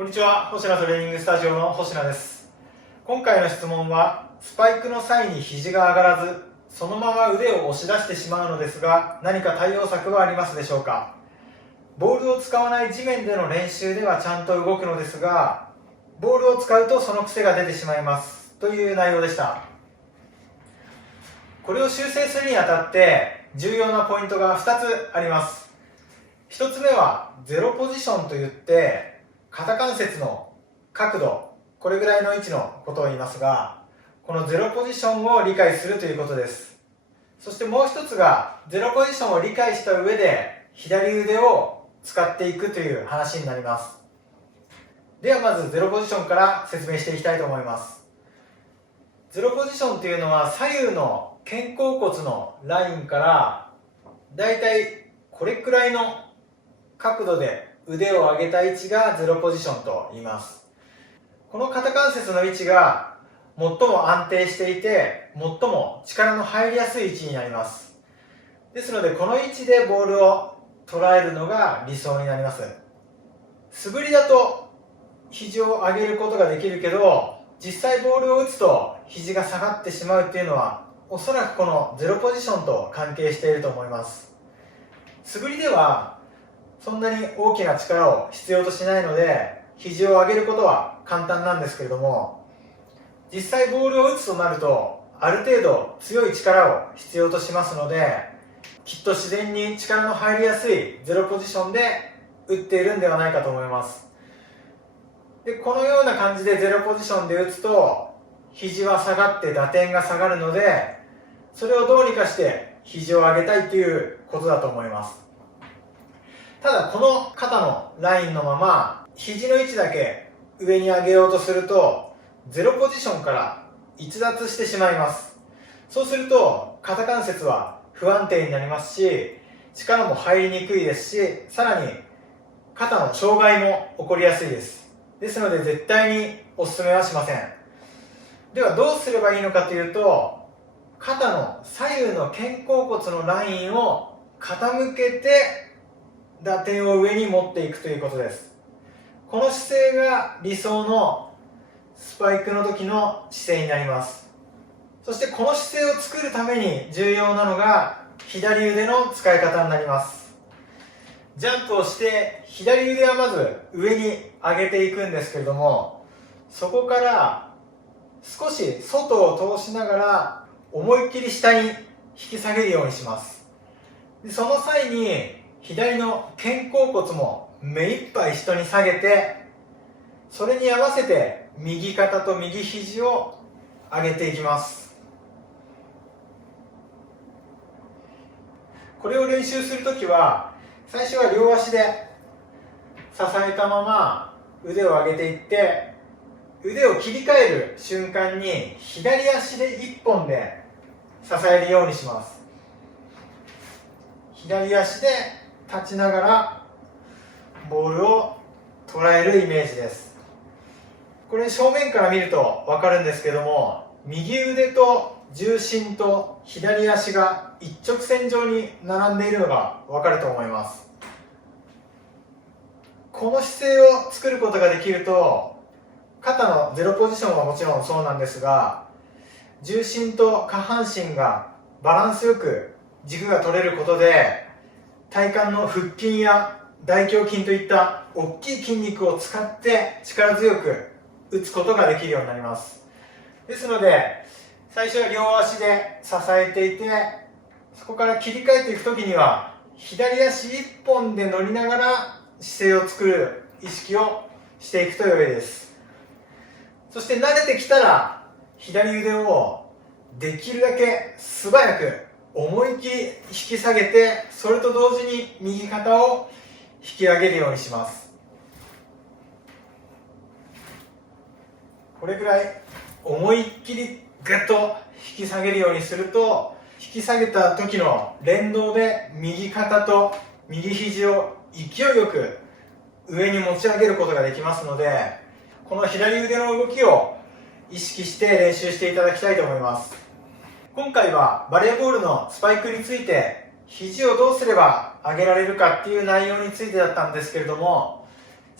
こんにちは、星名トレーニングスタジオの星名です。今回の質問は、スパイクの際に肘が上がらず、そのまま腕を押し出してしまうのですが、何か対応策はありますでしょうか？ボールを使わない地面での練習ではちゃんと動くのですが、ボールを使うとその癖が出てしまいますという内容でした。これを修正するにあたって重要なポイントが2つあります。1つ目はゼロポジションといって肩関節の角度、これぐらいの位置のことを言いますが、このゼロポジションを理解するということです。そしてもう一つがゼロポジションを理解した上で左腕を使っていくという話になります。ではまずゼロポジションから説明していきたいと思います。ゼロポジションというのは左右の肩甲骨のラインからだいたいこれくらいの角度で腕を上げた位置がゼロポジションと言います。この肩関節の位置が最も安定していて最も力の入りやすい位置になります。ですのでこの位置でボールを捉えるのが理想になります。素振りだと肘を上げることができるけど、実際ボールを打つと肘が下がってしまうっていうのはおそらくこのゼロポジションと関係していると思います。素振りではそんなに大きな力を必要としないので肘を上げることは簡単なんですけれども、実際ボールを打つとなるとある程度強い力を必要としますので、きっと自然に力の入りやすいゼロポジションで打っているんではないかと思います。でこのような感じでゼロポジションで打つと肘は下がって打点が下がるので、それをどうにかして肘を上げたいということだと思います。ただこの肩のラインのまま肘の位置だけ上に上げようとするとゼロポジションから逸脱してしまいます。そうすると肩関節は不安定になりますし、力も入りにくいですし、さらに肩の障害も起こりやすいです。ですので絶対にお勧めはしません。ではどうすればいいのかというと、肩の左右の肩甲骨のラインを傾けて打点を上に持っていくということです。この姿勢が理想のスパイクの時の姿勢になります。そしてこの姿勢を作るために重要なのが左腕の使い方になります。ジャンプをして左腕はまず上に上げていくんですけれども、そこから少し外を通しながら思いっきり下に引き下げるようにします。でその際に左の肩甲骨も目いっぱい下に下げて、それに合わせて右肩と右肘を上げていきます。これを練習するときは最初は両足で支えたまま腕を上げていって、腕を切り替える瞬間に左足で1本で支えるようにします。左足で立ちながらボールを捉えるイメージです。これ正面から見ると分かるんですけども、右腕と重心と左足が一直線上に並んでいるのが分かると思います。この姿勢を作ることができると、肩のゼロポジションはもちろんそうなんですが、重心と下半身がバランスよく軸が取れることで、体幹の腹筋や大胸筋といった大きい筋肉を使って力強く打つことができるようになります。ですので最初は両足で支えていて、そこから切り替えていくときには左足1本で乗りながら姿勢を作る意識をしていくと良いです。そして慣れてきたら左腕をできるだけ素早く思いっきり引き下げて、それと同時に右肩を引き上げるようにします。これぐらい思いっきりグッと引き下げるようにすると、引き下げた時の連動で右肩と右肘を勢いよく上に持ち上げることができますので、この左腕の動きを意識して練習していただきたいと思います。今回はバレーボールのスパイクについて肘をどうすれば上げられるかっていう内容についてだったんですけれども、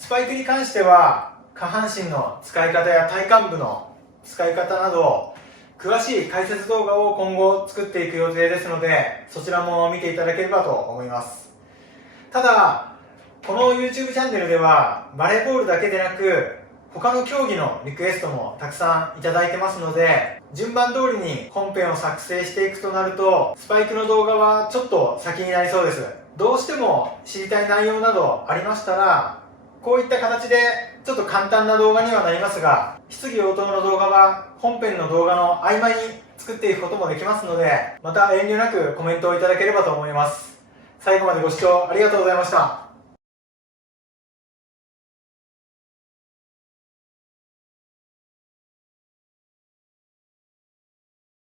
スパイクに関しては下半身の使い方や体幹部の使い方など詳しい解説動画を今後作っていく予定ですので、そちらも見ていただければと思います。ただこの YouTube チャンネルではバレーボールだけでなく他の競技のリクエストもたくさんいただいてますので、順番通りに本編を作成していくとなるとスパイクの動画はちょっと先になりそうです。どうしても知りたい内容などありましたら、こういった形でちょっと簡単な動画にはなりますが、質疑応答の動画は本編の動画の合間に作っていくこともできますので、また遠慮なくコメントをいただければと思います。最後までご視聴ありがとうございました。